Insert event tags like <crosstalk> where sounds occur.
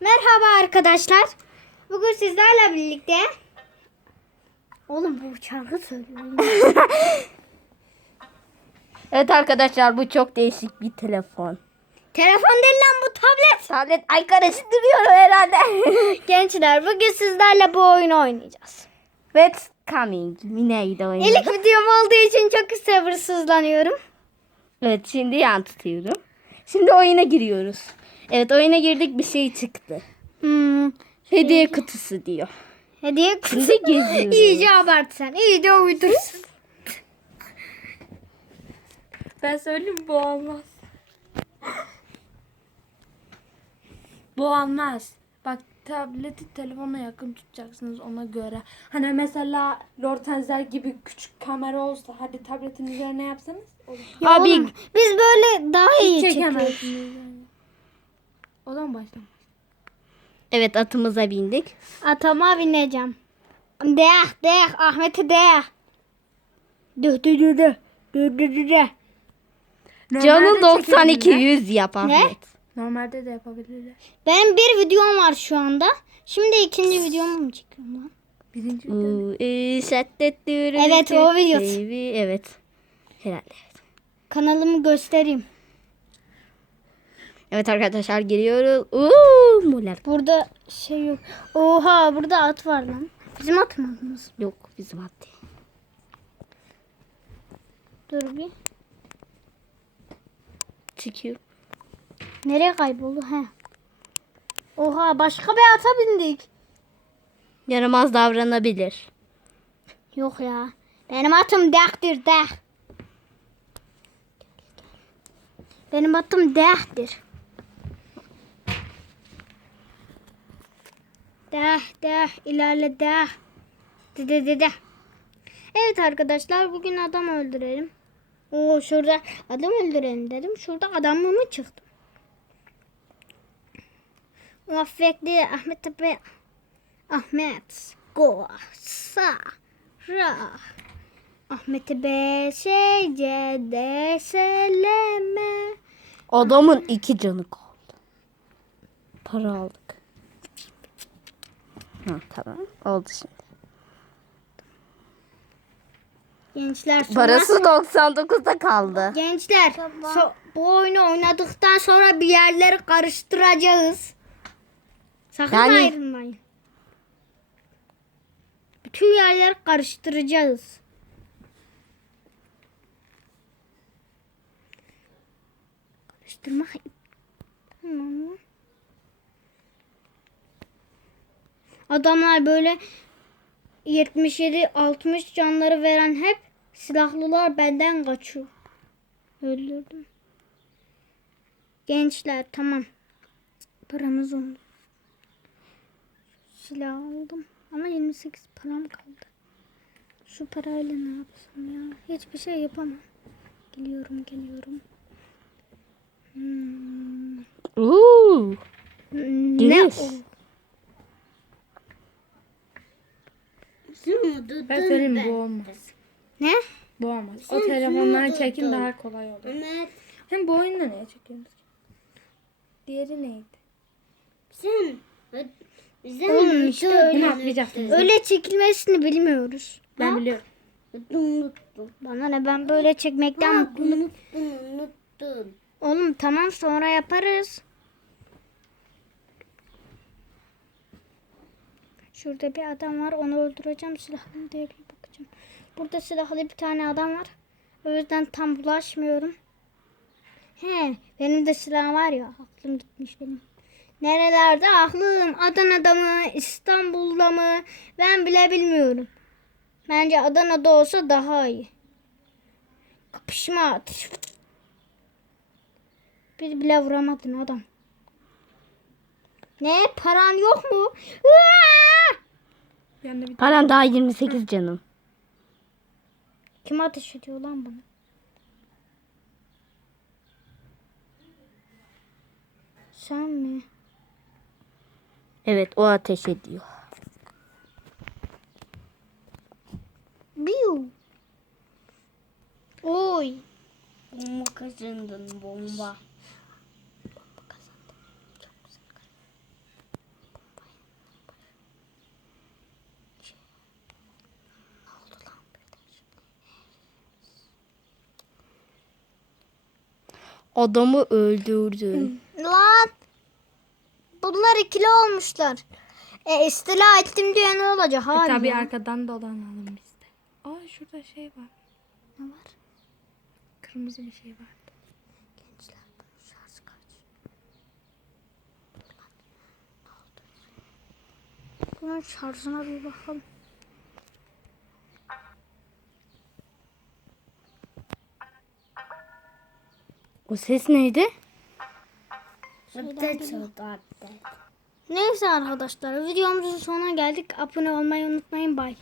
Merhaba arkadaşlar. Bugün sizlerle birlikte Oğlum bu şarkı söylüyor. <laughs> Evet arkadaşlar bu çok değişik bir telefon. Telefon değil lan bu tablet. Tablet ay karıştırıyorum herhalde. <laughs> Gençler bugün sizlerle bu oyunu oynayacağız. What's coming? Mine'yi oyunu. İlk videom olduğu için çok sabırsızlanıyorum. Evet şimdi yan tutuyorum. Şimdi oyuna giriyoruz. Evet oyuna girdik bir şey çıktı. Hmm, Hediye kutusu diyor. hediye kutusu. Şimdi geziyoruz. İyice abart sen. İyice uydursun. Ben söyleyeyim bu olmaz. bu olmaz. Bak tableti telefona yakın tutacaksınız ona göre. Hani mesela Lortenzer gibi küçük kamera olsa hadi tabletin üzerine yapsanız olur. Ya Abi- oğlum, biz böyle daha iyi çekiyoruz. Çekemezsiniz. O zaman başlayalım. Evet atımıza bindik. Atama bineceğim. Deh deh Ahmet'i deh. Deh deh deh deh. Deh deh deh deh. Canı Normalde 92 çekebilirler. 100 yap Ahmet. Normalde de yapabilirler. Benim bir videom var şu anda. Şimdi ikinci videomu mu çekiyorum lan? Birinci video. Evet, o video. Evet. Herhalde. Kanalımı göstereyim. Evet arkadaşlar giriyoruz. Uuu muller. Burada şey yok. Oha burada at var lan. Bizim at mı aldınız? Yok bizim at değil. Dur bir. Çıkıyor. Nereye kayboldu? He. Oha başka bir ata bindik. Yaramaz davranabilir. Yok ya. Benim atım dehtir deh. Benim atım dehtir. Deh deh ilerle deh. Dede dede. Evet arkadaşlar bugün adam öldürelim. Oo şurada adam öldürelim dedim. Şurada adam mı çıktı? Muvaffakli Ahmet Tepe. Ahmet. Go. Sa. Ra. Ahmet'e becede seleme. Adamın iki canı kaldı. Para aldık. Ha, tamam. Oldu şimdi. Gençler sonra, Parası 99'da kaldı. gençler so- bu oyunu oynadıktan sonra bir yerleri karıştıracağız. Sakın Yani- ayrılmayın. Bütün yerleri karıştıracağız. Karıştırmak Tamam. Adamlar böyle 77-60 canları veren hep silahlılar benden kaçıyor. Öldürdüm. Gençler tamam. Paramız oldu. Silah aldım. Ama 28 param kaldı. Şu parayla ne yapsam ya? Hiçbir şey yapamam. Geliyorum geliyorum. Hmm. Uuu. Ne o? Ben söyleyeyim bu olmaz. Ne? Bu olmaz. O telefondan çekin daha kolay olur. Hem bu oyunda neye çekiyorsunuz? Diğeri neydi? Oğlum işte Bunu öyle, atlayacaksınız. öyle çekilmesini bilmiyoruz. Ben biliyorum. Bana ne ben böyle çekmekten mutluyum. Oğlum tamam sonra yaparız. Şurada bir adam var onu öldüreceğim silahlı diye bir bakacağım. Burada silahlı bir tane adam var. O yüzden tam bulaşmıyorum. He benim de silahım var ya aklım gitmiş benim. Nerelerde aklım? Adana'da mı? İstanbul'da mı? Ben bile bilmiyorum. Bence Adana'da olsa daha iyi. Kapışma atış. Bir bile vuramadın adam. Ne? Paran yok mu? Aa! Anda bir Paran daha 28 canım. Kim ateş ediyor lan bana? Sen mi? Evet o ateş ediyor. Biu. Oy. Bomba kazandın bomba. Adamı öldürdün. Lan. Bunlar ikili olmuşlar. E istila ettim diye ne olacak? E, tabii arkadan dolanalım biz de. Aa şurada şey var. Ne var? Kırmızı bir şey var. Gençler bunun şarjı kaç? Bunun şarjına bir bakalım. O ses neydi? Neyse arkadaşlar videomuzun sonuna geldik. Abone olmayı unutmayın. Bye.